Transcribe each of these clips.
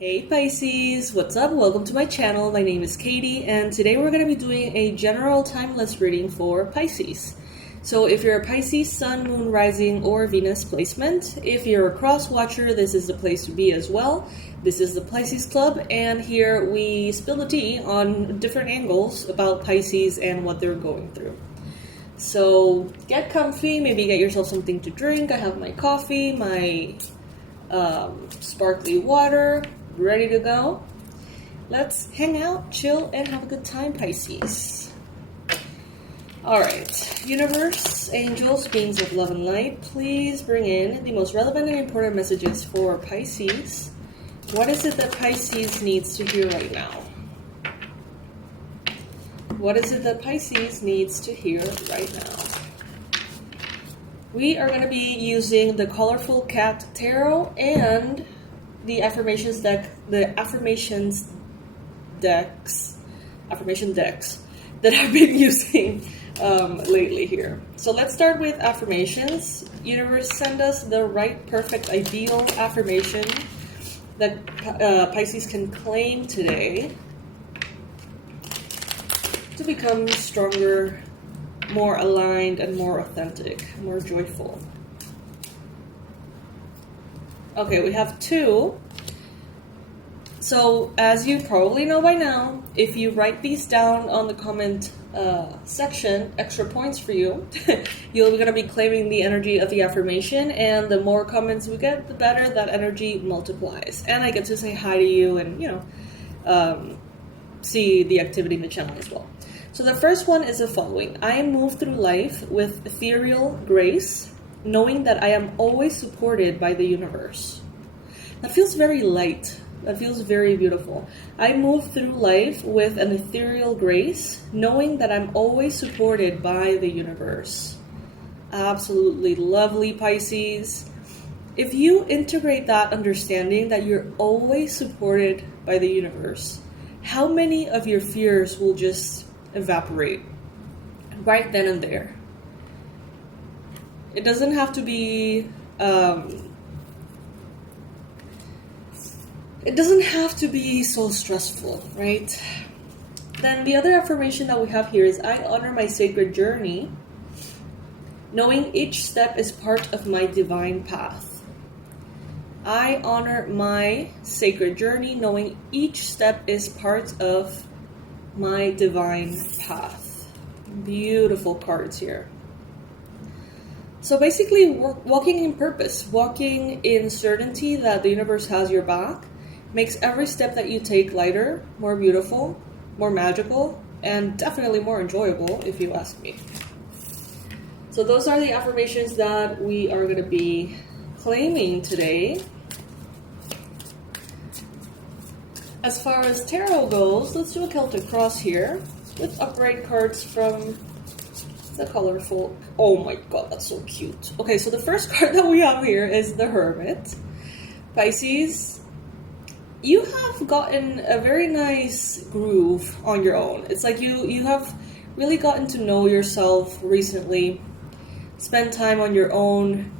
Hey Pisces, what's up? Welcome to my channel. My name is Katie, and today we're going to be doing a general timeless reading for Pisces. So if you're a Pisces Sun, Moon, Rising, or Venus placement, if you're a cross watcher, this is the place to be as well. This is the Pisces Club, and here we spill the tea on different angles about Pisces and what they're going through. So get comfy, maybe get yourself something to drink. I have my coffee, my sparkly water, ready to go. Let's hang out, chill, and have a good time, Pisces. Alright, universe, angels, beings of love and light, please bring in the most relevant and important messages for Pisces. What is it that Pisces needs to hear right now? What is it that Pisces needs to hear right now? We are going to be using the Colorful Cat Tarot and the affirmation decks that I've been using lately here. So let's start with affirmations. Universe, send us the right, perfect, ideal affirmation that Pisces can claim today to become stronger, more aligned, and more authentic, more joyful. Okay, we have two. So, as you probably know by now, if you write these down on the comment section, extra points for you. You're going to be claiming the energy of the affirmation, and the more comments we get, the better that energy multiplies. And I get to say hi to you and, see the activity in the channel as well. So the first one is the following. I move through life with ethereal grace, knowing that I am always supported by the universe. That feels very light. That feels very beautiful. I move through life with an ethereal grace, knowing that I'm always supported by the universe. Absolutely lovely, Pisces. If you integrate that understanding that you're always supported by the universe, how many of your fears will just evaporate right then and there? It doesn't have to be so stressful, right? Then the other affirmation that we have here is I honor my sacred journey, knowing each step is part of my divine path. I honor my sacred journey, knowing each step is part of my divine path. Beautiful cards here. So basically, walking in purpose, walking in certainty that the universe has your back, makes every step that you take lighter, more beautiful, more magical, and definitely more enjoyable, if you ask me. So those are the affirmations that we are going to be claiming today. As far as tarot goes, let's do a Celtic cross here with upright cards from the colorful. Oh my god, that's so cute. Okay, so the first card that we have here is the Hermit. Pisces, you have gotten a very nice groove on your own. It's like you have really gotten to know yourself recently, spend time on your own,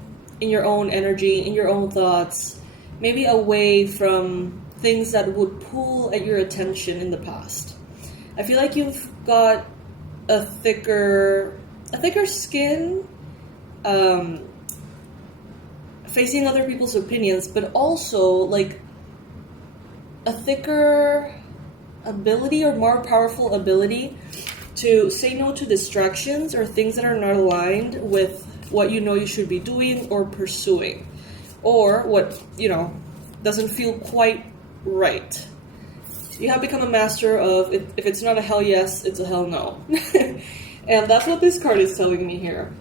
in your own energy, in your own thoughts, maybe away from things that would pull at your attention in the past. I feel like you've got a thicker skin, facing other people's opinions, but also like a thicker ability or more powerful ability to say no to distractions or things that are not aligned with what you know you should be doing or pursuing, or what, doesn't feel quite right. You have become a master of, if it's not a hell yes, it's a hell no. And that's what this card is telling me here.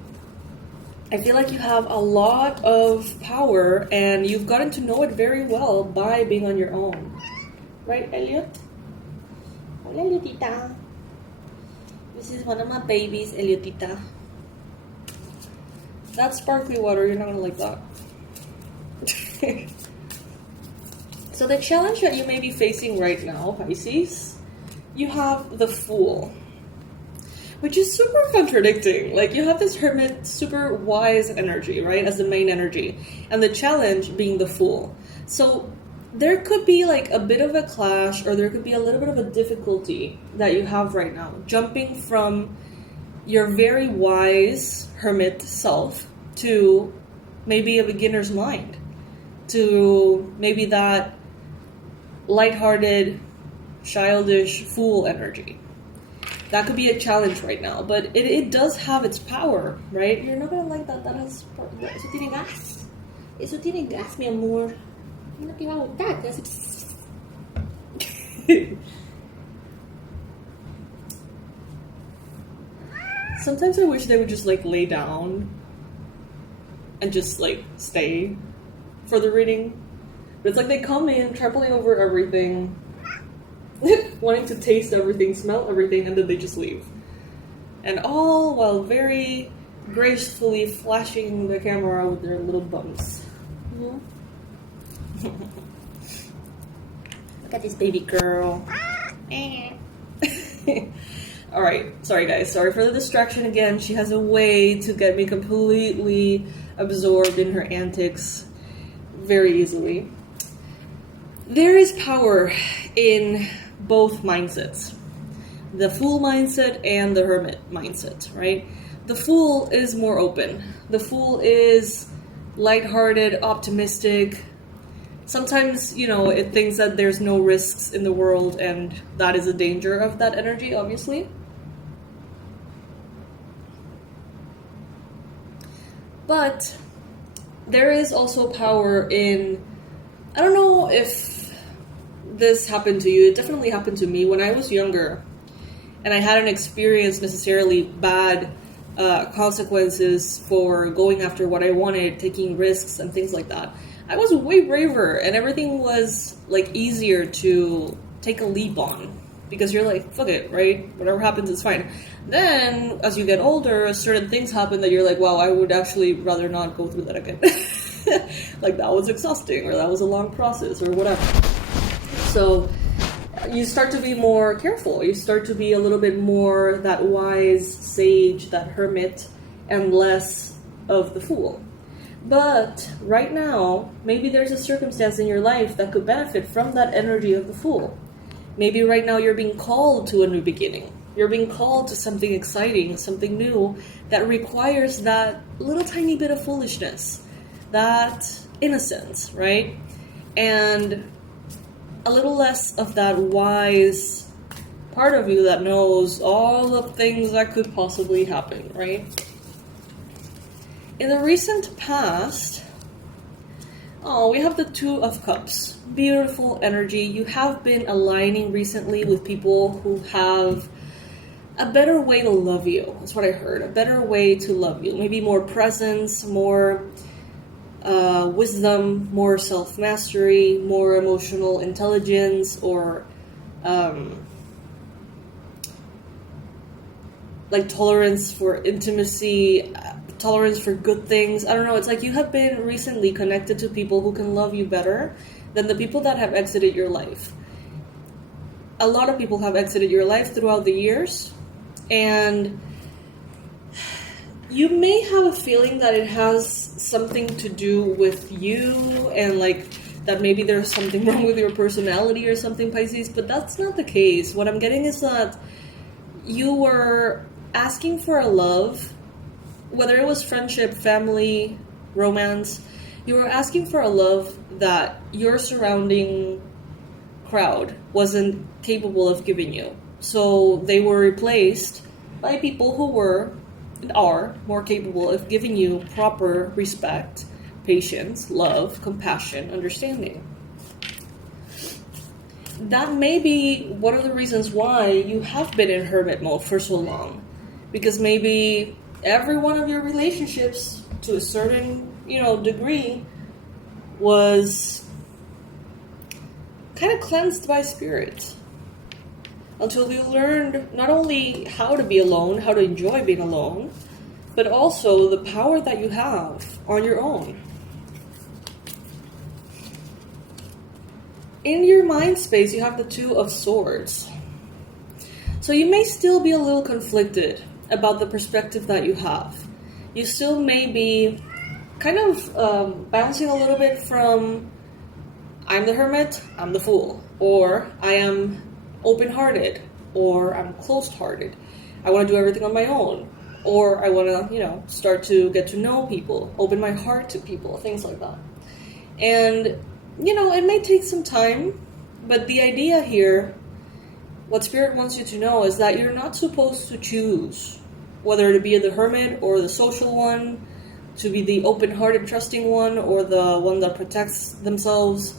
I feel like you have a lot of power and you've gotten to know it very well by being on your own. Right, Elliot? Hola, Eliotita. This is one of my babies, Eliotita. That's sparkly water, you're not gonna like that. So the challenge that you may be facing right now, Pisces, you have the Fool, which is super contradicting. Like, you have this Hermit, super wise energy, right, as the main energy, and the challenge being the Fool. So there could be like a bit of a clash, or there could be a little bit of a difficulty that you have right now, jumping from your very wise hermit self to maybe a beginner's mind, to maybe that lighthearted, childish fool energy. That could be a challenge right now, but it does have its power, right? You're not gonna like that. Eso tiene gas. Eso tiene gas, mi amor. No te va a gustar. Sometimes I wish they would just like lay down and just like stay for the reading. But it's like they come in, trampling over everything, wanting to taste everything, smell everything, and then they just leave. And all while very gracefully flashing the camera with their little bums. Mm-hmm. Look at this baby girl. Alright, sorry guys, sorry for the distraction again. She has a way to get me completely absorbed in her antics very easily. There is power in both mindsets. The Fool mindset and the Hermit mindset, right? The Fool is more open. The Fool is lighthearted, optimistic. Sometimes, it thinks that there's no risks in the world, and that is a danger of that energy, obviously. But there is also power in, I don't know if this happened to you, it definitely happened to me when I was younger, and I hadn't experienced necessarily bad consequences for going after what I wanted, taking risks and things like that. I was way braver, and everything was like easier to take a leap on, because you're like, fuck it, right? Whatever happens is fine. Then, as you get older, certain things happen that you're like, wow, I would actually rather not go through that again. Like, that was exhausting, or that was a long process, or whatever. So, you start to be more careful. You start to be a little bit more that wise sage, that hermit, and less of the fool. But right now, maybe there's a circumstance in your life that could benefit from that energy of the fool. Maybe right now you're being called to a new beginning. You're being called to something exciting, something new that requires that little tiny bit of foolishness, that innocence, right? And a little less of that wise part of you that knows all the things that could possibly happen, right? In the recent past, we have the Two of Cups. Beautiful energy. You have been aligning recently with people who have a better way to love you. That's what I heard. A better way to love you. Maybe more presence, more wisdom, more self-mastery, more emotional intelligence, or like tolerance for intimacy, tolerance for good things. I don't know. It's like you have been recently connected to people who can love you better than the people that have exited your life. A lot of people have exited your life throughout the years, and you may have a feeling that it has something to do with you, and like that maybe there's something wrong with your personality or something, Pisces, but that's not the case. What I'm getting is that you were asking for a love, whether it was friendship, family, romance, you were asking for a love that your surrounding crowd wasn't capable of giving you. So they were replaced by people who were and are more capable of giving you proper respect, patience, love, compassion, understanding. That may be one of the reasons why you have been in hermit mode for so long. Because maybe every one of your relationships, to a certain, degree, was kind of cleansed by spirit. Until you learned not only how to be alone, how to enjoy being alone, but also the power that you have on your own. In your mind space, you have the Two of Swords. So you may still be a little conflicted about the perspective that you have. You still may be kind of bouncing a little bit from, I'm the hermit, I'm the fool. Or I am open-hearted, or I'm closed-hearted. I want to do everything on my own. Or I want to, start to get to know people, open my heart to people, things like that. And, it may take some time, but the idea here, what Spirit wants you to know, is that you're not supposed to choose whether to be the hermit or the social one, to be the open-hearted, trusting one, or the one that protects themselves.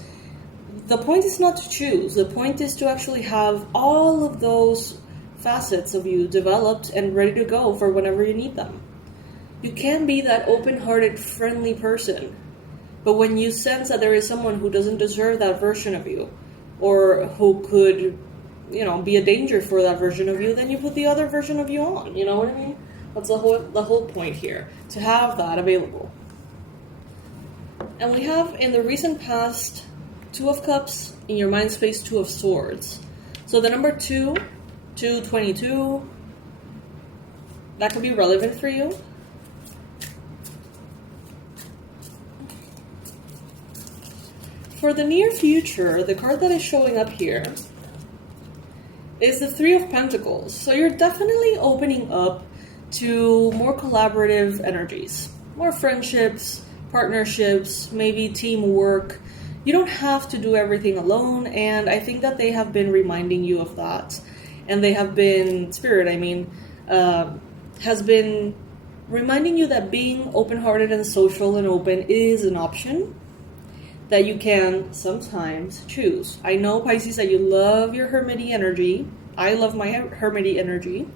The point is not to choose. The point is to actually have all of those facets of you developed and ready to go for whenever you need them. You can be that open-hearted, friendly person, but when you sense that there is someone who doesn't deserve that version of you, or who could, be a danger for that version of you, then you put the other version of you on. You know what I mean? That's the whole point here, to have that available. And we have, in the recent past, 2 of Cups, in your mind space, 2 of Swords. So the number 2, 222, that could be relevant for you. For the near future, the card that is showing up here is the 3 of Pentacles. So you're definitely opening up to more collaborative energies, more friendships, partnerships, maybe teamwork. You don't have to do everything alone, and I think that they have been reminding you of that. And they have been, Spirit, has been reminding you that being open-hearted and social and open is an option that you can sometimes choose. I know, Pisces, that you love your hermity energy. I love my hermity energy.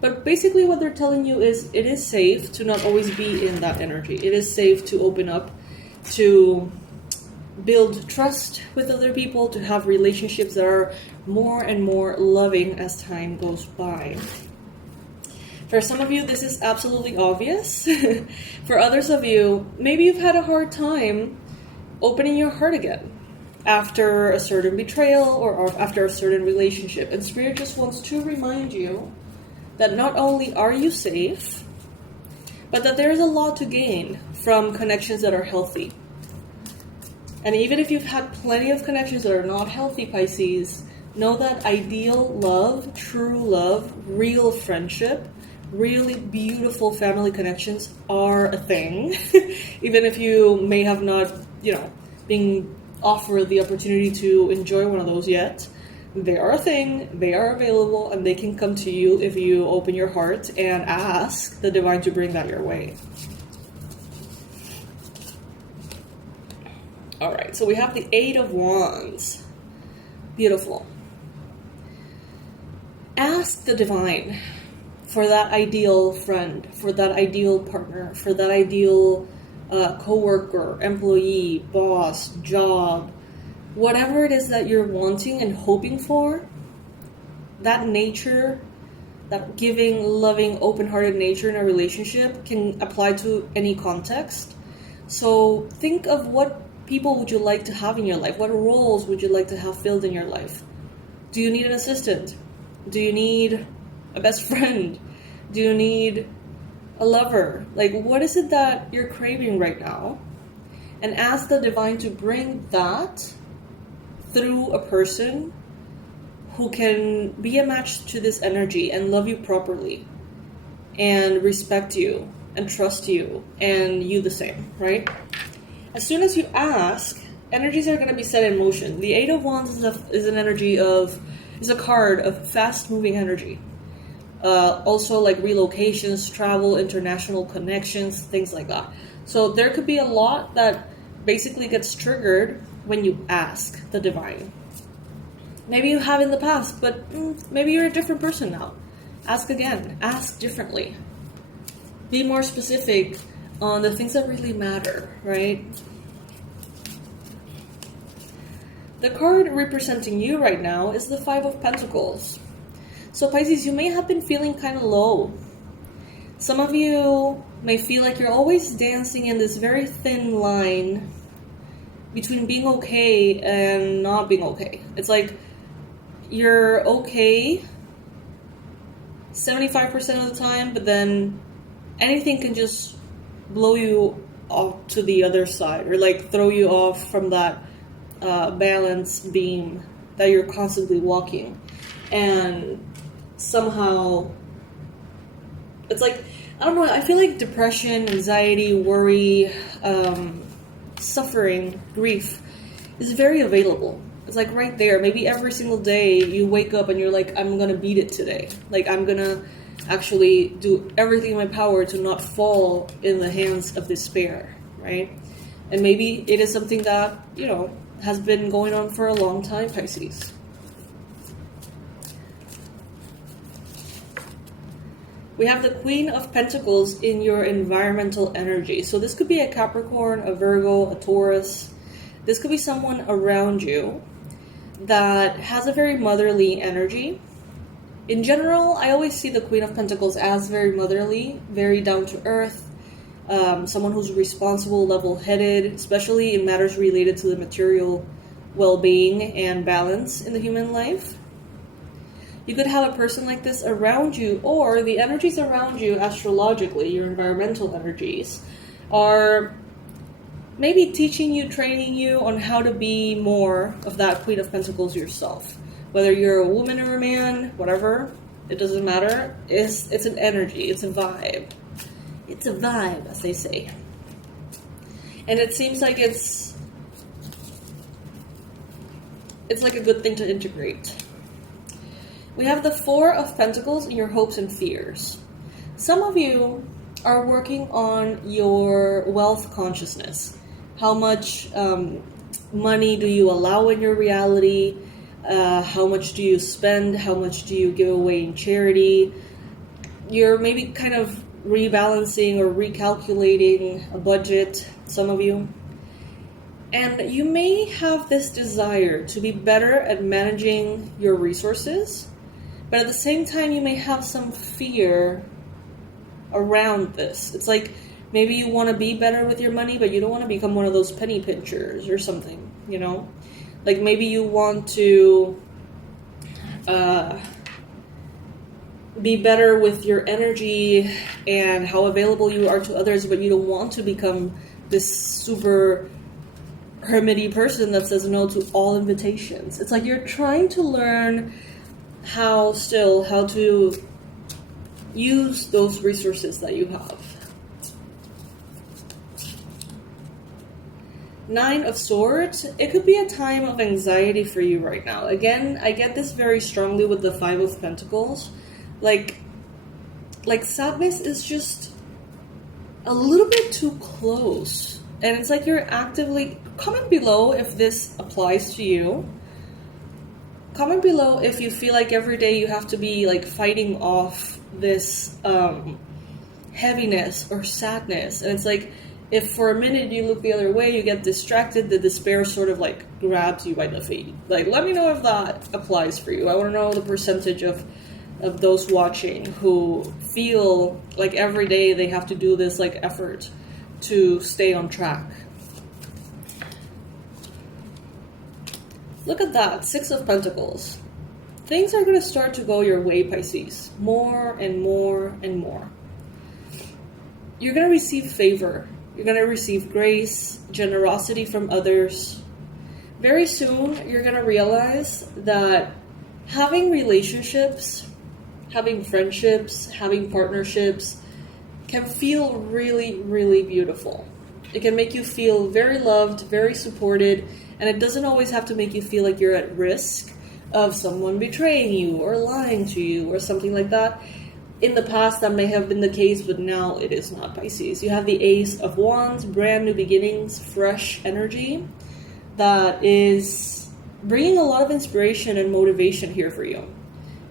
But basically what they're telling you is it is safe to not always be in that energy. It is safe to open up, to build trust with other people, to have relationships that are more and more loving as time goes by. For some of you, this is absolutely obvious. For others of you, maybe you've had a hard time opening your heart again after a certain betrayal or after a certain relationship. And Spirit just wants to remind you that not only are you safe, but that there is a lot to gain from connections that are healthy. And even if you've had plenty of connections that are not healthy, Pisces, know that ideal love, true love, real friendship, really beautiful family connections are a thing. Even if you may have not, being offered the opportunity to enjoy one of those yet, they are a thing, they are available, and they can come to you if you open your heart and ask the divine to bring that your way. Alright, so we have the 8 of Wands. Beautiful. Ask the divine for that ideal friend, for that ideal partner, for that ideal co-worker, employee, boss, job, whatever it is that you're wanting and hoping for. That nature, that giving, loving, open-hearted nature in a relationship can apply to any context. So think of what people would you like to have in your life? What roles would you like to have filled in your life? Do you need an assistant? Do you need a best friend? Do you need a lover? Like, what is it that you're craving right now? And ask the divine to bring that through a person who can be a match to this energy and love you properly and respect you and trust you and you the same, right? As soon as you ask, energies are going to be set in motion. The 8 of Wands is a card of fast-moving energy. Also like relocations, travel, international connections, things like that. So there could be a lot that basically gets triggered when you ask the divine. Maybe you have in the past, but maybe you're a different person now. Ask again. Ask differently. Be more specific on the things that really matter, right? The card representing you right now is the 5 of Pentacles. So Pisces, you may have been feeling kind of low. Some of you may feel like you're always dancing in this very thin line between being okay and not being okay. It's like you're okay 75% of the time, but then anything can just blow you off to the other side or like throw you off from that balance beam that you're constantly walking. And somehow, it's like, I don't know, I feel like depression, anxiety, worry, suffering, grief is very available. It's like right there. Maybe every single day you wake up and you're like, I'm gonna beat it today. Like, I'm gonna actually do everything in my power to not fall in the hands of despair, right? And maybe it is something that, you know, has been going on for a long time, Pisces. We have the Queen of Pentacles in your environmental energy. So this could be a Capricorn, a Virgo, a Taurus. This could be someone around you that has a very motherly energy. In general, I always see the Queen of Pentacles as very motherly, very down to earth, someone who's responsible, level-headed, especially in matters related to the material well-being and balance in the human life. You could have a person like this around you, or the energies around you astrologically, your environmental energies, are maybe teaching you, training you on how to be more of that Queen of Pentacles yourself. Whether you're a woman or a man, whatever, it doesn't matter. It's an energy, it's a vibe. It's a vibe, as they say. And it seems like it's like a good thing to integrate. We have the Four of Pentacles in your hopes and fears. Some of you are working on your wealth consciousness. How much money do you allow in your reality? How much do you spend? How much do you give away in charity? You're maybe kind of rebalancing or recalculating a budget, some of you. And you may have this desire to be better at managing your resources, but at the same time, you may have some fear around this. It's like maybe you want to be better with your money, but you don't want to become one of those penny pinchers or something, you know? Like maybe you want to be better with your energy and how available you are to others, but you don't want to become this super hermity person that says no to all invitations. It's like you're trying to learn how to use those resources that you have. Nine of Swords. It could be a time of anxiety for you right now. Again, I get this very strongly with the Five of Pentacles. Like sadness is just a little bit too close. And it's like you're actively... Comment below if this applies to you. Comment below if you feel like every day you have to be like fighting off this heaviness or sadness. And it's like, if for a minute you look the other way, you get distracted, the despair sort of like grabs you by the feet. Like, let me know if that applies for you. I want to know the percentage of those watching who feel like every day they have to do this like effort to stay on track. Look at that, Six of Pentacles. Things are going to start to go your way, Pisces. More and more and more. You're going to receive favor. You're going to receive grace, generosity from others. Very soon, you're going to realize that having relationships, having friendships, having partnerships can feel really, really beautiful. It can make you feel very loved, very supported, and it doesn't always have to make you feel like you're at risk of someone betraying you or lying to you or something like that. In the past, that may have been the case, but now it is not, Pisces. You have the Ace of Wands, brand new beginnings, fresh energy that is bringing a lot of inspiration and motivation here for you.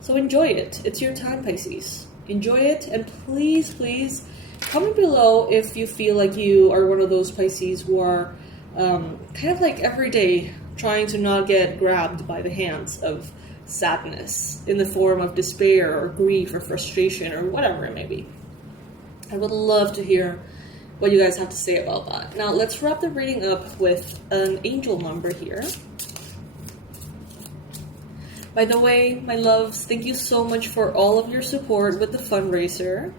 So enjoy it. It's your time, Pisces. Enjoy it, and please, please comment below if you feel like you are one of those Pisces who are kind of like every day trying to not get grabbed by the hands of sadness in the form of despair or grief or frustration or whatever it may be. I would love to hear what you guys have to say about that. Now let's wrap the reading up with an angel number here. By the way, my loves, thank you so much for all of your support with the fundraiser.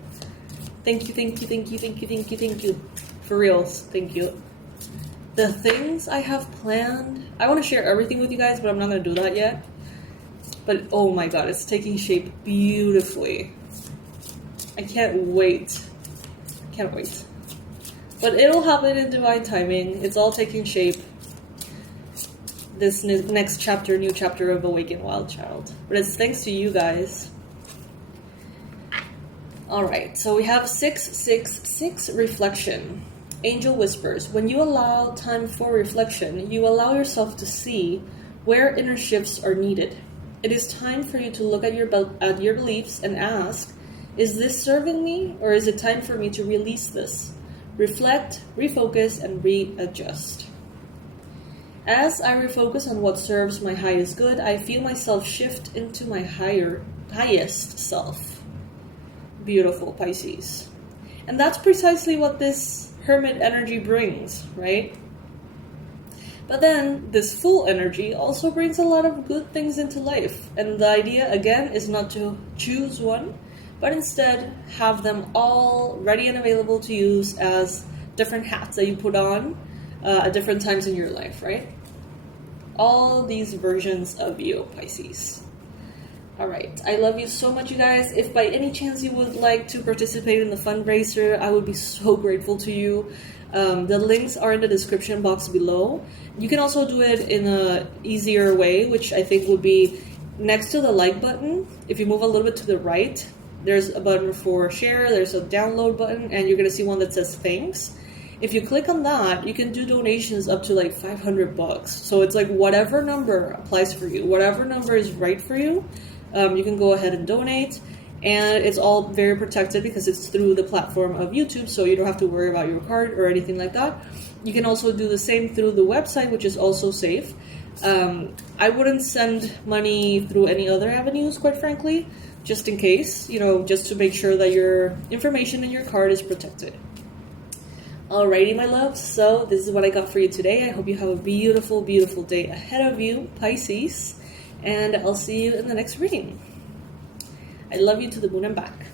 Thank you, thank you, thank you, thank you, thank you, thank you. For reals, thank you. the things I have planned, I want to share everything with you guys, but I'm not going to do that yet. But oh my god, it's taking shape beautifully. I can't wait. Can't wait. But it'll happen in divine timing. It's all taking shape. This next chapter, new chapter of Awaken Wild Child. But it's thanks to you guys. Alright, so we have 666 reflection. Angel whispers, when you allow time for reflection, you allow yourself to see where inner shifts are needed. It is time for you to look at your beliefs and ask, is this serving me, or is it time for me to release this? Reflect, refocus, and readjust. As I refocus on what serves my highest good, I feel myself shift into my highest self. Beautiful, Pisces. And that's precisely what this hermit energy brings, right? But then this full energy also brings a lot of good things into life. And the idea, again, is not to choose one, but instead have them all ready and available to use as different hats that you put on at different times in your life, right? All these versions of you, Pisces. Alright, I love you so much, you guys. If by any chance you would like to participate in the fundraiser, I would be so grateful to you. The links are in the description box below. You can also do it in a easier way, which I think would be next to the like button. If you move a little bit to the right, there's a button for share, there's a download button, and you're going to see one that says thanks. If you click on that, you can do donations up to like $500. So it's like whatever number applies for you, whatever number is right for you. You can go ahead and donate, and it's all very protected because it's through the platform of YouTube, so you don't have to worry about your card or anything like that. You can also do the same through the website, which is also safe. I wouldn't send money through any other avenues, quite frankly, just in case, just to make sure that your information in your card is protected. Alrighty, my loves, so this is what I got for you today. I hope you have a beautiful, beautiful day ahead of you, Pisces. And I'll see you in the next reading. I love you to the moon and back.